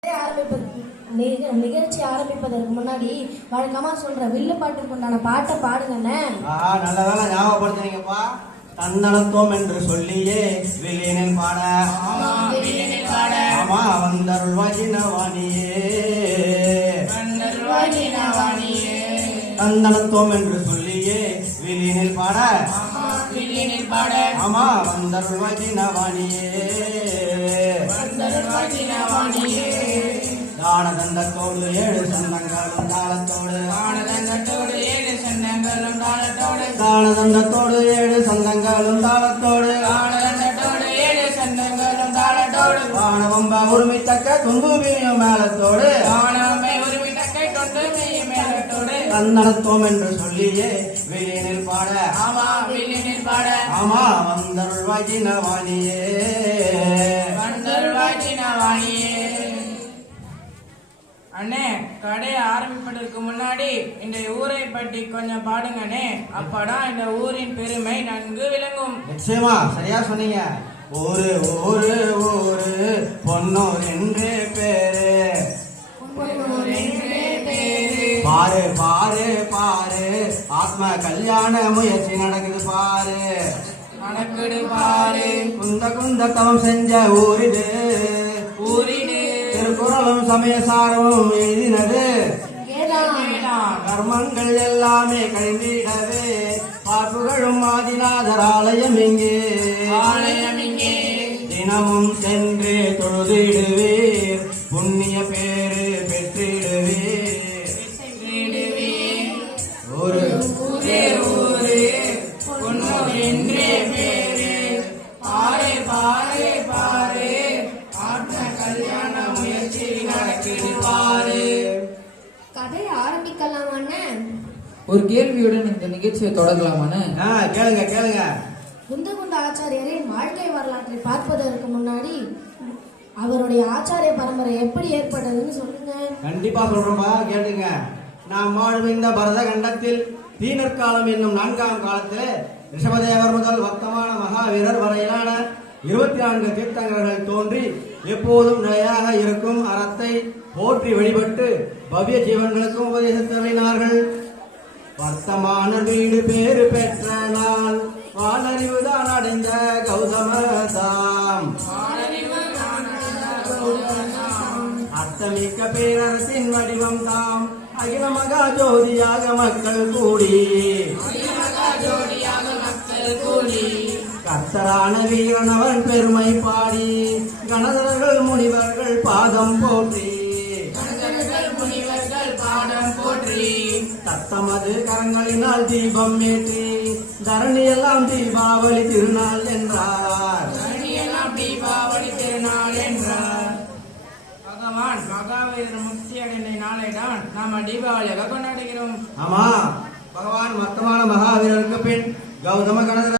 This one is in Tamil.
நிகழ்ச்சி ஆரம்பிப்பதற்கு முன்னாடி வழக்கமா சொல்ற வில்லு பாட்டுக்கு உண்டான பாட்டை பாடுங்கப்படுத்துறீங்கப்பா தன்னலத்தோம் என்று சொல்லியே வில்லினன் பாட பாட அம்மா வந்தருள் வாஜினவானியே தன்னலத்தோம் என்று சொல்லியே வில்லினில் பாட வில்லினில் பாட அம்மா வந்தருள் வாஜினவானியே தானதந்தத்தோடு ஏழு சன்னங்களும் தாளத்தோடு ஆனதந்தத்தோடு ஏழு சன்னங்களும் தாளத்தோடு தானதந்தத்தோடு ஏழு சன்னங்களும் தாளத்தோடு ஆனதந்தத்தோடு ஏழு சன்னங்களும் தாளத்தோடு ஆணவம் உரிமைத்தக்க துன்பூமியும் மேலத்தோடு ஆணவமே உரிமைத்தக்க தொண்டுமையும் மேலத்தோடு கந்தனத்தோம் என்று சொல்லியே வெளியினில் பாட ஆமா வெளியினில் பாட ஆமா வந்தருள் வாக்கின வாணியே அண்ணே கடை ஆரம்பிப்பதற்கு முன்னாடி இந்த ஊரை பற்றி கொஞ்சம் பாடுங்க அண்ணே இந்த ஊரின் பெருமை நன்கு விளங்கும் சரியா சொன்னீங்க ஒரு ஊரு ஊரு பொண்ணோ என்று பேரு பாரு பாரு பாரு ஆத்ம கல்யாண முயற்சி நடக்குது பாரு நடக்குது பாரு குந்த குந்தத்தவம் செஞ்ச ஊரிடு குரலும் சமயசாரமும் எழுதினது கர்மங்கள் எல்லாமே கழிந்திடவே பாப்புகளும் ஆதிநாதர் ஆலயம் இங்கே ஆலயம் இங்கே தினமும் சென்று தொழுதிடுவேர் புண்ணிய பேர் ஒரு கேள்வியுடன் இந்த நிகழ்ச்சியை தொடங்கலாமானே குந்தகுண்ட ஆச்சாரியரின் வாழ்க்கை வரலாற்றை பார்ப்பதற்கு முன்னாடி அவருடைய ஆச்சாரிய பரம்பரை எப்படி ஏற்பட்டதுன்னு சொல்லுங்க கண்டிப்பா சொல்றோமா கேளுங்க நாம் வாழும் இந்த பரத கண்டத்தில் தீனற்காலம் என்னும் நான்காம் காலத்தில் ரிஷபதேவர் முதல் வர்த்தமான மகாவீரர் வரையிலான இருபத்தி நான்கு தீர்த்தங்கரர்கள் தோன்றி எப்போதும் நிலையாக இருக்கும் அறத்தை போற்றி வழிபட்டு பவ்ய ஜீவன்களுக்கும் உபதேசம் வர்த்தமான வீடு பேரு பெற்றனால் ஆனறிவுதான் அடைந்த கௌதமதாம் அர்த்தமிக்க பேரரசின் வடிவம் தாம் அகில மகா ஜோதியாக மக்கள் கூடி கர்த்தரான வீரன் அவன் பெருமை பாடி கணதர்கள் முனிவர்கள் பாதம் போற்றி தத்தமது கரங்களினால் தீபம் மேற்றி தரணியெல்லாம் தீபாவளி திருநாள் என்றார் தரணியெல்லாம் தீபாவளி திருநாள் என்றார் பகவான் மகாவீர முக்தி அடைந்த நாளை தான் நாம தீபாவளி கொண்டாடுகிறோம் ஆமா பகவான் மத்தமான மகாவீரருக்கு பின் கௌதம கணத